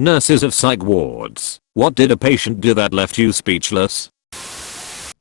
Nurses of psych wards, what did a patient do that left you speechless?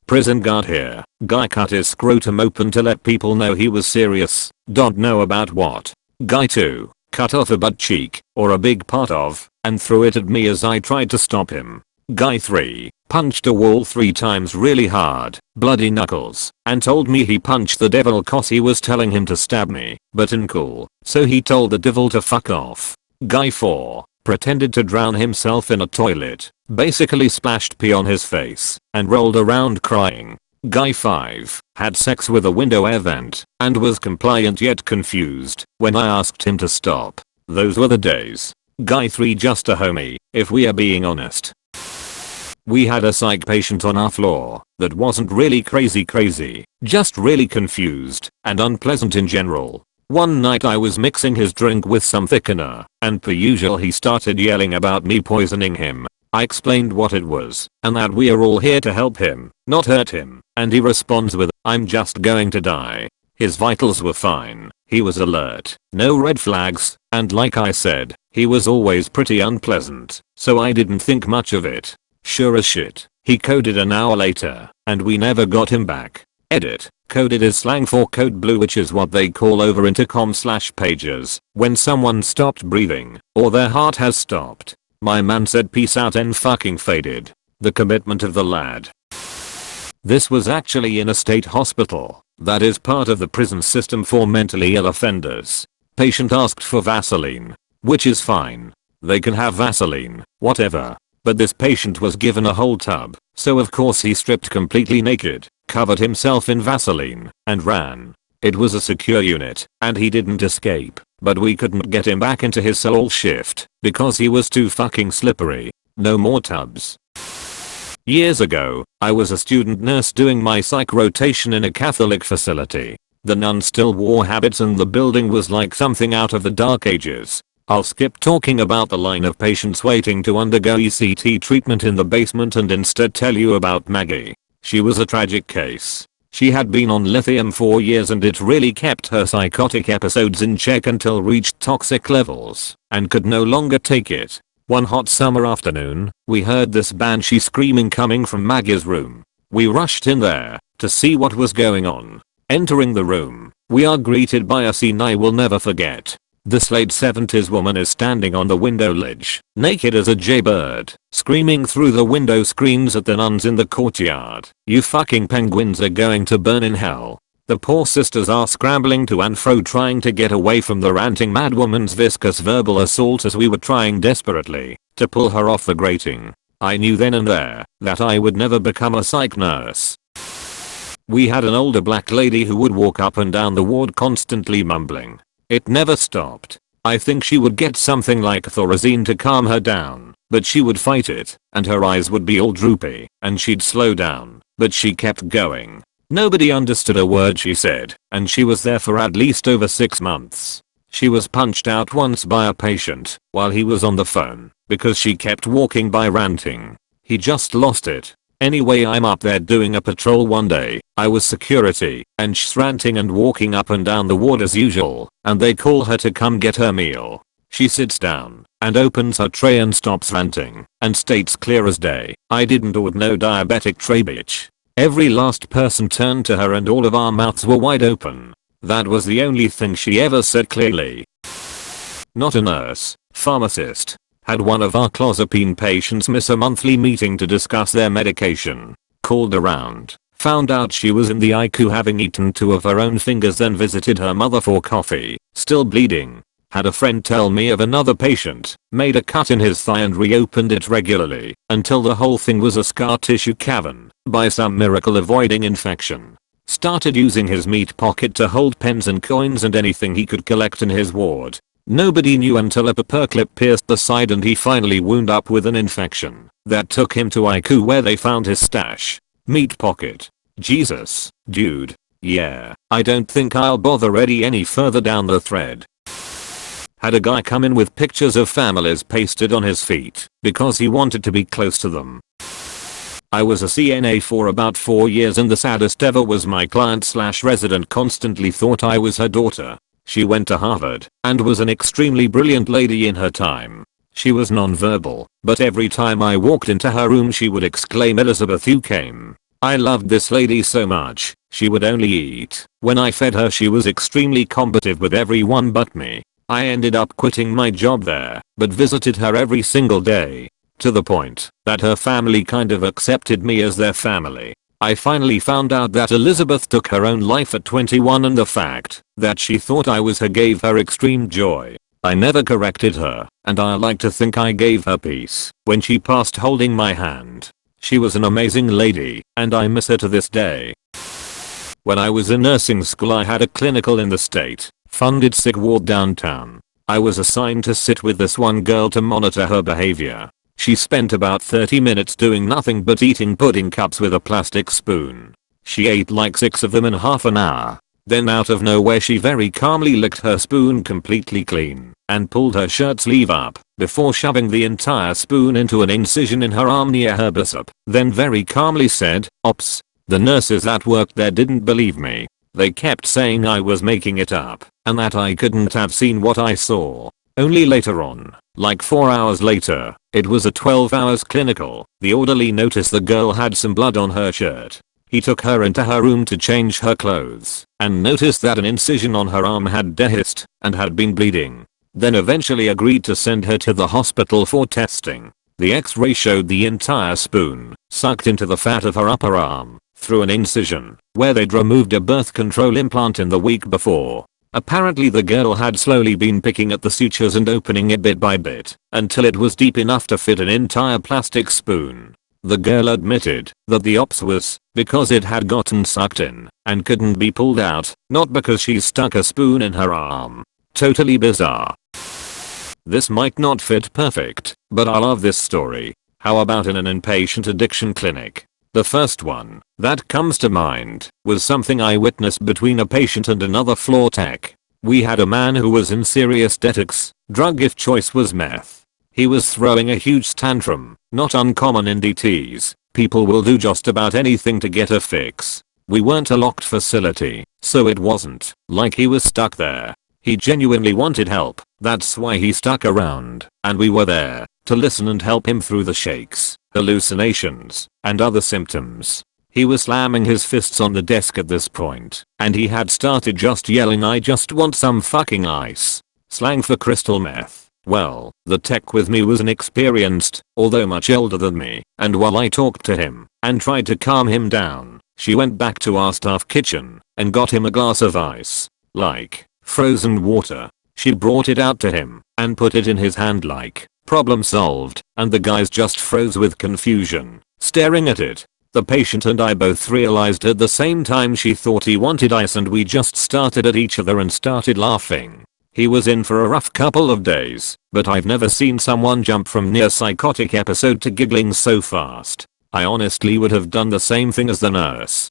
Prison guard here. Guy cut his scrotum open to let people know he was serious. Don't know about what. Guy 2 cut off a butt cheek, or a big part of, and threw it at me as I tried to stop him. Guy 3 punched a wall 3 times really hard, bloody knuckles, and told me he punched the devil cause he was telling him to stab me, but in cool, so he told the devil to fuck off. Guy 4 pretended to drown himself in a toilet, basically splashed pee on his face, and rolled around crying. Guy 5 had sex with a window air vent, and was compliant yet confused when I asked him to stop. Those were the days. Guy 3 just a homie, if we are being honest. We had a psych patient on our floor that wasn't really crazy, just really confused and unpleasant in general. One night I was mixing his drink with some thickener, and per usual he started yelling about me poisoning him. I explained what it was, and that we are all here to help him, not hurt him, and he responds with, "I'm just going to die." His vitals were fine, he was alert, no red flags, and like I said, he was always pretty unpleasant, so I didn't think much of it. Sure as shit, he coded an hour later, and we never got him back. Edit. Coded is slang for code blue, which is what they call over intercom/pages when someone stopped breathing or their heart has stopped. My man said peace out and fucking faded. The commitment of the lad. This was actually in a state hospital that is part of the prison system for mentally ill offenders. Patient asked for Vaseline, which is fine. They can have Vaseline, whatever. But this patient was given a whole tub, so of course he stripped completely naked, covered himself in Vaseline, and ran. It was a secure unit, and he didn't escape, but we couldn't get him back into his cell all shift, because he was too fucking slippery. No more tubs. Years ago, I was a student nurse doing my psych rotation in a Catholic facility. The nuns still wore habits and the building was like something out of the Dark Ages. I'll skip talking about the line of patients waiting to undergo ECT treatment in the basement and instead tell you about Maggie. She was a tragic case. She had been on lithium for years and it really kept her psychotic episodes in check until reached toxic levels and could no longer take it. One hot summer afternoon, we heard this banshee screaming coming from Maggie's room. We rushed in there to see what was going on. Entering the room, we are greeted by a scene I will never forget. This late 70s woman is standing on the window ledge, naked as a jaybird, screaming through the window screens at the nuns in the courtyard. "You fucking penguins are going to burn in hell." The poor sisters are scrambling to and fro trying to get away from the ranting madwoman's viscous verbal assault as we were trying desperately to pull her off the grating. I knew then and there that I would never become a psych nurse. We had an older black lady who would walk up and down the ward constantly mumbling. It never stopped. I think she would get something like Thorazine to calm her down, but she would fight it, and her eyes would be all droopy, and she'd slow down, but she kept going. Nobody understood a word she said, and she was there for at least over 6 months. She was punched out once by a patient while he was on the phone because she kept walking by ranting. He just lost it. Anyway, I'm up there doing a patrol one day. I was security, and she's ranting and walking up and down the ward as usual, and they call her to come get her meal. She sits down and opens her tray and stops ranting and states clear as day, "I didn't order no diabetic tray, bitch." Every last person turned to her and all of our mouths were wide open. That was the only thing she ever said clearly. Not a nurse, pharmacist. Had one of our clozapine patients miss a monthly meeting to discuss their medication. Called around. Found out she was in the ICU having eaten 2 of her own fingers, then visited her mother for coffee. Still bleeding. Had a friend tell me of another patient. Made a cut in his thigh and reopened it regularly until the whole thing was a scar tissue cavern. By some miracle avoiding infection. Started using his meat pocket to hold pens and coins and anything he could collect in his ward. Nobody knew until a paperclip pierced the side and he finally wound up with an infection that took him to ICU where they found his stash. Meat pocket. Jesus, dude. Yeah, I don't think I'll bother any further down the thread. Had a guy come in with pictures of families pasted on his feet because he wanted to be close to them. I was a CNA for about 4 years and the saddest ever was my client/resident constantly thought I was her daughter. She went to Harvard and was an extremely brilliant lady in her time. She was non-verbal, but every time I walked into her room she would exclaim, "Elizabeth, you came." I loved this lady so much. She would only eat. When I fed her she was extremely combative with everyone but me. I ended up quitting my job there, but visited her every single day. To the point that her family kind of accepted me as their family. I finally found out that Elizabeth took her own life at 21, and the fact that she thought I was her gave her extreme joy. I never corrected her, and I like to think I gave her peace when she passed holding my hand. She was an amazing lady, and I miss her to this day. When I was in nursing school I had a clinical in the state-funded psych ward downtown. I was assigned to sit with this one girl to monitor her behavior. She spent about 30 minutes doing nothing but eating pudding cups with a plastic spoon. She ate like 6 of them in half an hour. Then out of nowhere she very calmly licked her spoon completely clean and pulled her shirt sleeve up before shoving the entire spoon into an incision in her arm near her bicep. Then very calmly said, "Ops." The nurses that worked there didn't believe me. They kept saying I was making it up and that I couldn't have seen what I saw. Only later on, like 4 hours later, it was a 12 hours clinical, the orderly noticed the girl had some blood on her shirt. He took her into her room to change her clothes and noticed that an incision on her arm had dehisced and had been bleeding. Then eventually agreed to send her to the hospital for testing. The x-ray showed the entire spoon sucked into the fat of her upper arm through an incision where they'd removed a birth control implant in the week before. Apparently the girl had slowly been picking at the sutures and opening it bit by bit until it was deep enough to fit an entire plastic spoon. The girl admitted that the ops was because it had gotten sucked in and couldn't be pulled out, not because she stuck a spoon in her arm. Totally bizarre. This might not fit perfect, but I love this story. How about in an inpatient addiction clinic? The first one that comes to mind was something I witnessed between a patient and another floor tech. We had a man who was in serious detox. Drug if choice was meth. He was throwing a huge tantrum, not uncommon in DTs. People will do just about anything to get a fix. We weren't a locked facility, so it wasn't like he was stuck there. He genuinely wanted help. That's why he stuck around, and we were there to listen and help him through the shakes, hallucinations, and other symptoms. He was slamming his fists on the desk at this point, and he had started just yelling, "I just want some fucking ice." Slang for crystal meth. Well, the tech with me was inexperienced, although much older than me, and while I talked to him and tried to calm him down, she went back to our staff kitchen and got him a glass of ice. Like frozen water. She brought it out to him and put it in his hand like, problem solved, and the guys just froze with confusion, staring at it. The patient and I both realized at the same time she thought he wanted ice, and we just started at each other and started laughing. He was in for a rough couple of days, but I've never seen someone jump from near psychotic episode to giggling so fast. I honestly would have done the same thing as the nurse.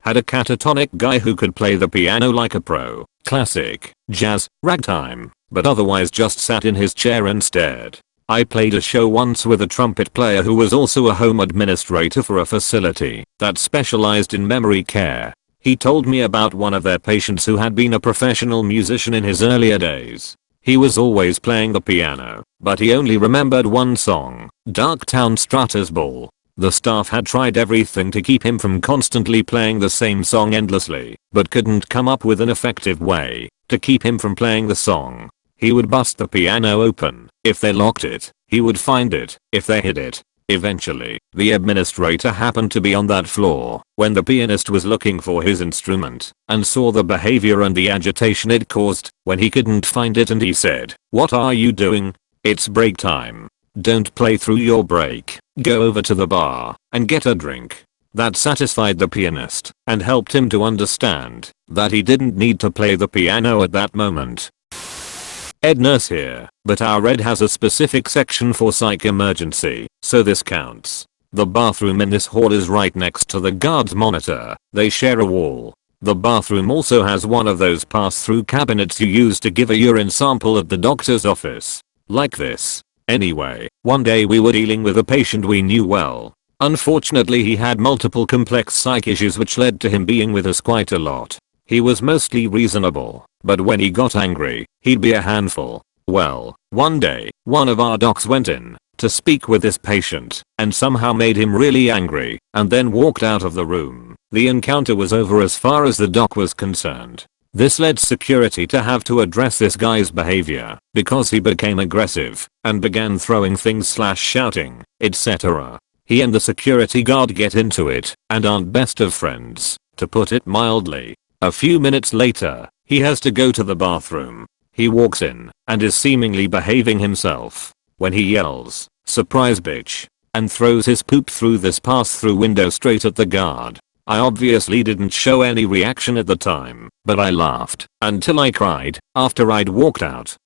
Had a catatonic guy who could play the piano like a pro, classic, jazz, ragtime, but otherwise just sat in his chair and stared. I played a show once with a trumpet player who was also a home administrator for a facility that specialized in memory care. He told me about one of their patients who had been a professional musician in his earlier days. He was always playing the piano, but he only remembered one song, Darktown Strutter's Ball. The staff had tried everything to keep him from constantly playing the same song endlessly, but couldn't come up with an effective way to keep him from playing the song. He would bust the piano open. If they locked it, he would find it. If they hid it. Eventually, the administrator happened to be on that floor when the pianist was looking for his instrument and saw the behavior and the agitation it caused when he couldn't find it, and he said, "What are you doing? It's break time. Don't play through your break. Go over to the bar and get a drink." That satisfied the pianist and helped him to understand that he didn't need to play the piano at that moment. Ed nurse here, but our Ed has a specific section for psych emergency, so this counts. The bathroom in this hall is right next to the guard's monitor. They share a wall. The bathroom also has one of those pass-through cabinets you use to give a urine sample at the doctor's office. Like this. Anyway, one day we were dealing with a patient we knew well. Unfortunately, he had multiple complex psych issues which led to him being with us quite a lot. He was mostly reasonable, but when he got angry, he'd be a handful. Well, one day, one of our docs went in to speak with this patient and somehow made him really angry and then walked out of the room. The encounter was over as far as the doc was concerned. This led security to have to address this guy's behavior because he became aggressive and began throwing things / shouting, etc. He and the security guard get into it and aren't best of friends, to put it mildly. A few minutes later, he has to go to the bathroom. He walks in and is seemingly behaving himself when he yells, "Surprise bitch," and throws his poop through this pass-through window straight at the guard. I obviously didn't show any reaction at the time, but I laughed until I cried after I'd walked out.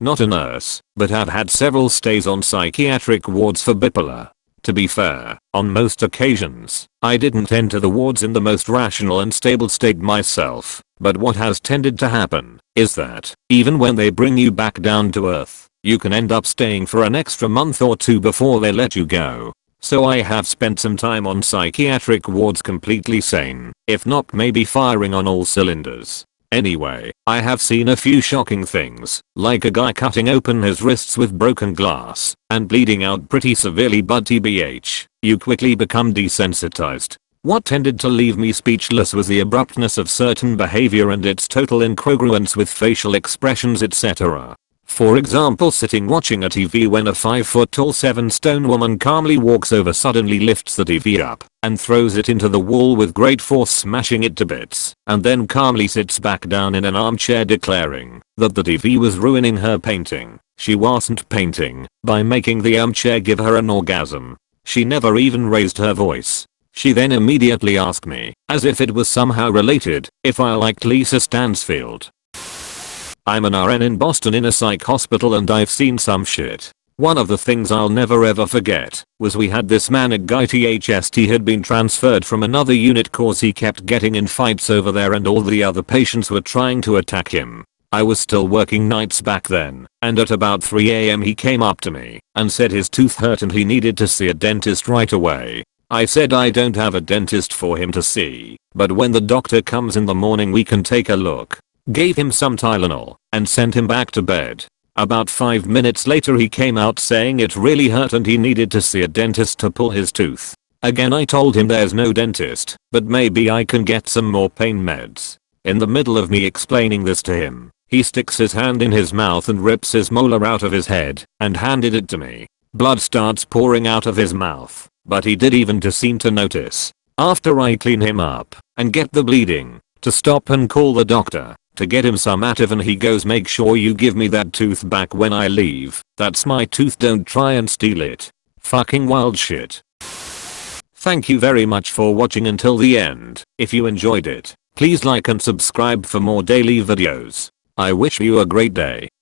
Not a nurse, but have had several stays on psychiatric wards for bipolar. To be fair, on most occasions, I didn't enter the wards in the most rational and stable state myself, but what has tended to happen is that, even when they bring you back down to earth, you can end up staying for an extra month or two before they let you go. So I have spent some time on psychiatric wards completely sane, if not maybe firing on all cylinders. Anyway, I have seen a few shocking things, like a guy cutting open his wrists with broken glass and bleeding out pretty severely, but tbh, you quickly become desensitized. What tended to leave me speechless was the abruptness of certain behavior and its total incongruence with facial expressions, etc. For example, sitting watching a TV when a 5-foot-tall 7-stone woman calmly walks over, suddenly lifts the TV up and throws it into the wall with great force, smashing it to bits, and then calmly sits back down in an armchair declaring that the TV was ruining her painting. She wasn't painting by making the armchair give her an orgasm. She never even raised her voice. She then immediately asked me, as if it was somehow related, if I liked Lisa Stansfield. I'm an RN in Boston in a psych hospital and I've seen some shit. One of the things I'll never ever forget was we had this manic guy THST had been transferred from another unit cause he kept getting in fights over there and all the other patients were trying to attack him. I was still working nights back then, and at about 3 AM he came up to me and said his tooth hurt and he needed to see a dentist right away. I said I don't have a dentist for him to see, but when the doctor comes in the morning we can take a look. Gave him some Tylenol and sent him back to bed. About 5 minutes later he came out saying it really hurt and he needed to see a dentist to pull his tooth. Again I told him there's no dentist, but maybe I can get some more pain meds. In the middle of me explaining this to him, he sticks his hand in his mouth and rips his molar out of his head and handed it to me. Blood starts pouring out of his mouth, but he did even to seem to notice. After I clean him up and get the bleeding to stop and call the doctor to get him some Ativan, he goes, "Make sure you give me that tooth back when I leave. That's my tooth, don't try and steal it." Fucking wild shit. Thank you very much for watching until the end. If you enjoyed it, please like and subscribe for more daily videos. I wish you a great day.